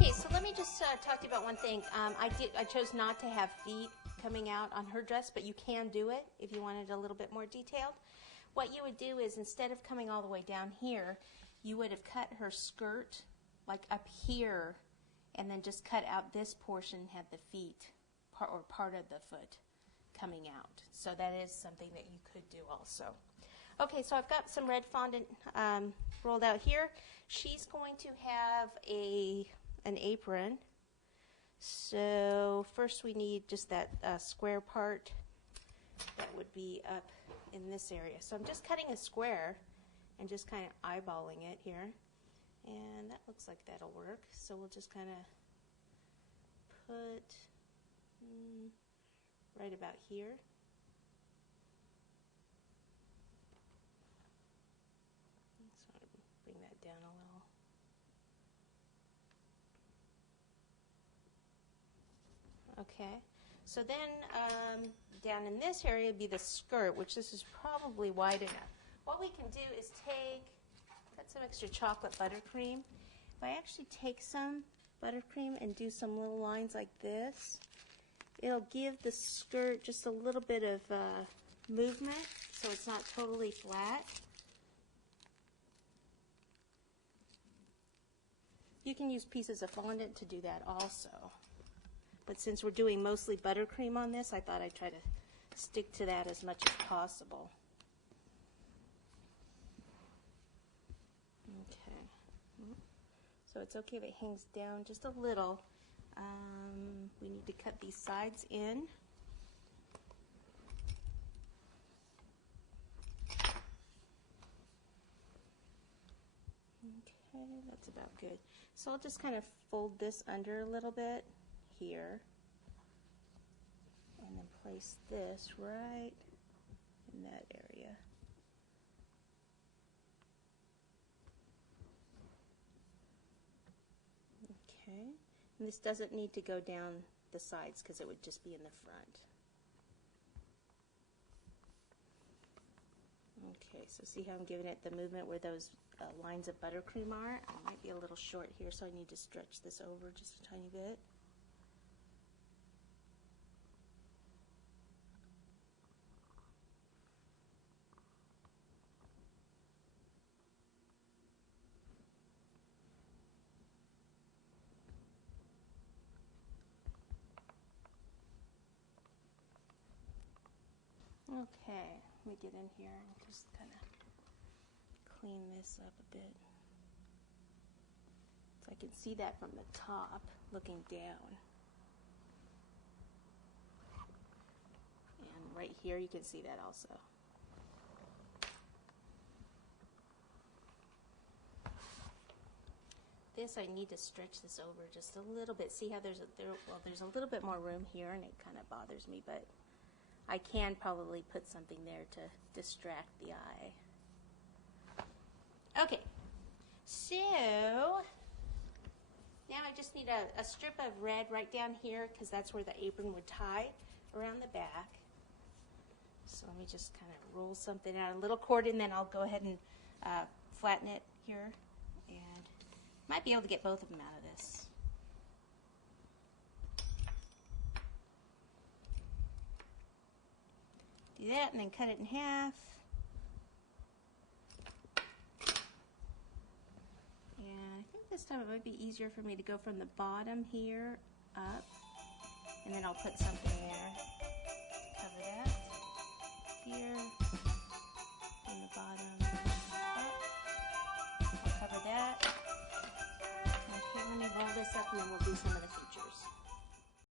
Okay, so let me just talk to you about one thing. I chose not to have feet coming out on her dress, but you can do it if you wanted a little bit more detailed. What you would do is, instead of coming all the way down here, you would have cut her skirt like up here, and then just cut out this portion, had the feet or part of the foot coming out. So that is something that you could do also. Okay, so I've got some red fondant rolled out here. She's going to have an apron. So first we need just that square part that would be up in this area. So I'm just cutting a square and just kind of eyeballing it here. And that looks like that'll work. So we'll just kind of put right about here. Sort of bring that down a little. Okay, so then down in this area would be the skirt, which this is probably wide enough. What we can do is cut some extra chocolate buttercream. If I actually take some buttercream and do some little lines like this, it'll give the skirt just a little bit of movement, so it's not totally flat. You can use pieces of fondant to do that also. But since we're doing mostly buttercream on this, I thought I'd try to stick to that as much as possible. Okay. So it's okay if it hangs down just a little. We need to cut these sides in. Okay, that's about good. So I'll just kind of fold this under a little bit here, and then place this right in that area. Okay, and this doesn't need to go down the sides because it would just be in the front. Okay, so see how I'm giving it the movement where those lines of buttercream are? I might be a little short here, so I need to stretch this over just a tiny bit. Okay, let me get in here and just kind of clean this up a bit. So I can see that from the top looking down. And right here you can see that also. This, I need to stretch this over just a little bit. See how there's a little bit more room here, and it kind of bothers me, but I can probably put something there to distract the eye. Okay, so now I just need a strip of red right down here because that's where the apron would tie around the back. So let me just kind of roll something out, a little cord, and then I'll go ahead and flatten it here, and might be able to get both of them out of this. Do that and then cut it in half. And I think this time it might be easier for me to go from the bottom here up, and then I'll put something there. Cover that here, on the bottom up. I'll cover that. Okay, let me roll this up and then we'll